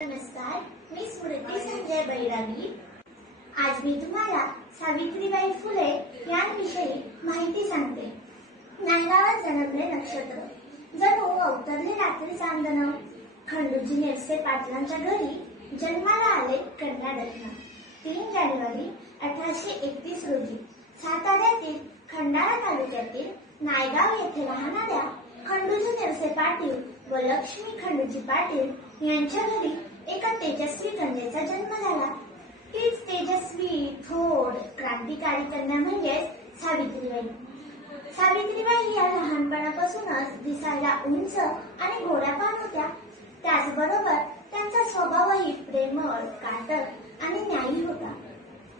नमस्कार, मी स्मृती संजय बैरागी। आज मी तुम्हाला सावित्रीबाई फुले यांविषयी माहिती सांगते। नायगावात जन्मले नक्षत्र, जणू अवतरले रात्री चांदणं। खंडूजी नेवसे पाटलांच्या घरी जन्माला आले कन्यारत्न। 3 जानेवारी 1831 रोजी साताऱ्यातील खंडाळा तालुक्यातील नायगाव येथे राहणाऱ्या खंडूजी नेवसे पाटील व लक्ष्मी खंडूजी पाटील यांच्या घरी एका तेजस्वी कन्येचा जन्म झाला। हीच तेजस्वी थोर क्रांतिकारी कन्या म्हणजे सावित्रीबाई। सावित्रीबाई या लहानपणापासूनच दिसायला उंच आणि गोड्यापान होत्या। त्याचबरोबर त्यांचा स्वभावही प्रेमळ, काटक आणि न्यायी होता।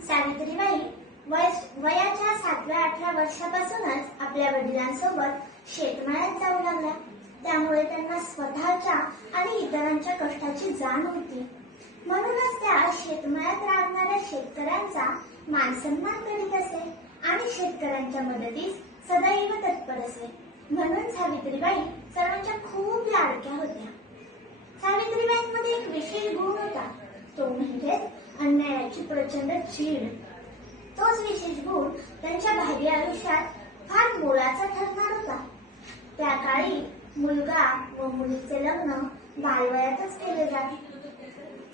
सावित्रीबाई वयाच्या 7व्या-8व्या वर्षापासूनच आपल्या वडिलांसोबत शेतमाळ्यात जाऊ लागल्या। त्यामुळे त्यांना स्वतःच्या आणि इतरांच्या कष्टाची जाण होती। म्हणूनच त्या शेतमाळ्यात राबणाऱ्या शेतकऱ्यांचा मानसन्मान करीत असे आणि शेतकऱ्यांच्या मदतीस सदैव तत्पर असे। म्हणून सावित्रीबाई सर्वांच्या खूप लाडक्या होत्या। सावित्रीबाईंमध्ये एक विशेष गुण होता, तो म्हणजे अन्यायाची प्रचंड चीड। तोच विशेष गुण त्यांच्या भावी आयुष्यात फार मोलाचा ठरणार होता। त्या काळी मुलगा व मुलीचे लग्न बालवयातच केले जात।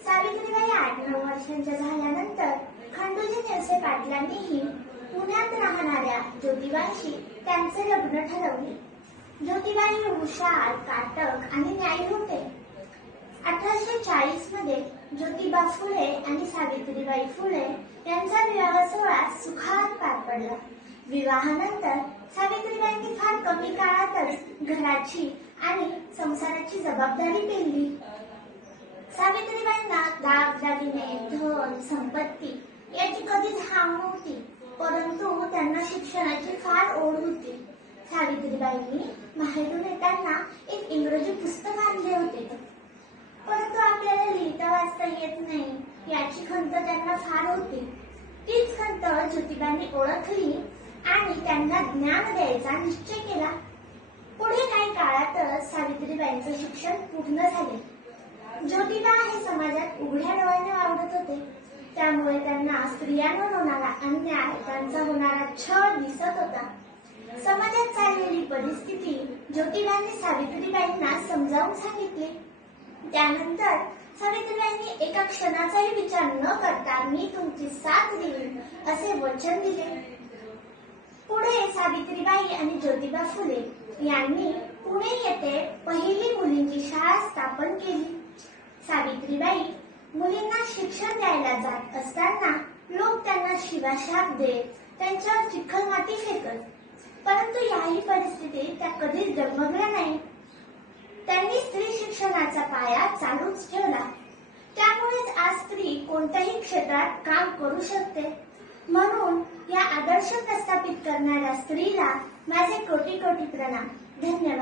सावित्रीबाई 8-9 वर्षांच्या झाल्यानंतर खंडूजी नेवसे पाटलांनीही पुण्यात राहणाऱ्या ज्योतिबांशी त्यांचे लग्न ठरवले। ज्योतिबाई हुशार, काटक आणि न्यायी होते। 1840 मध्ये ज्योतिबा फुले आणि सावित्रीबाई फुले यांचा विवाह सोहळा सुखात पार पडला। विवाहानंतर सावित्रीबाईंनी फार कमी काळातच घराची आणि संसाराची जबाबदारी पेलली। सावित्रीबाईंना दागदागिने, धन, संपत्ती याची कधीच हाव नव्हती, परंतु त्यांना शिक्षणाची फार ओढ होती। सावित्रीबाईंनी माहेरून येताना एक इंग्रजी पुस्तक आणले होते, परंतु आपल्याला लिहिता वाचता येत नाही याची खंत त्यांना फार होती। तीच खंत ज्योतिबांनी ओळखली आणि त्यांना ज्ञान द्यायचा निश्चय केला। पुढे काही काळातच सावित्रीबाईंचे शिक्षण पूर्ण झाले। ज्योतिबा हे समाजात उघड्या डोळ्याने वावरत होते, त्यामुळे त्यांना स्त्रियांवर होणारा अन्याय, त्यांचा होणारा छळ दिसत होता। समाजात चाललेली परिस्थिती ज्योतिबांनी सावित्रीबाईंना समजावून सांगितली। त्यानंतर सावित्रीबाईंनी एका क्षणाचाही विचार न करता मी तुमची साथ देईन असे वचन दिले। पुढे सावित्रीबाई आणि ज्योतिबा फुले यांनी पुणे येथे पहिली मुलींची शाळा स्थापन केली। सावित्रीबाई मुलींना शिक्षण द्यायला जात असताना लोक त्यांना शिवाशाप देत त्यांच्यावर चिखलमाती फेकत, परंतु याही परिस्थितीत त्या कधीच डगमगल्या नाही। त्यांनी स्त्री शिक्षणाचा पाया चालूच ठेवला। त्यामुळेच आज स्त्री कोणत्याही क्षेत्रात काम करू शकते। म्हणून या आदर्श प्रस्थापित करणाऱ्या स्त्रीला माझे कोटी कोटी प्रणाम। धन्यवाद।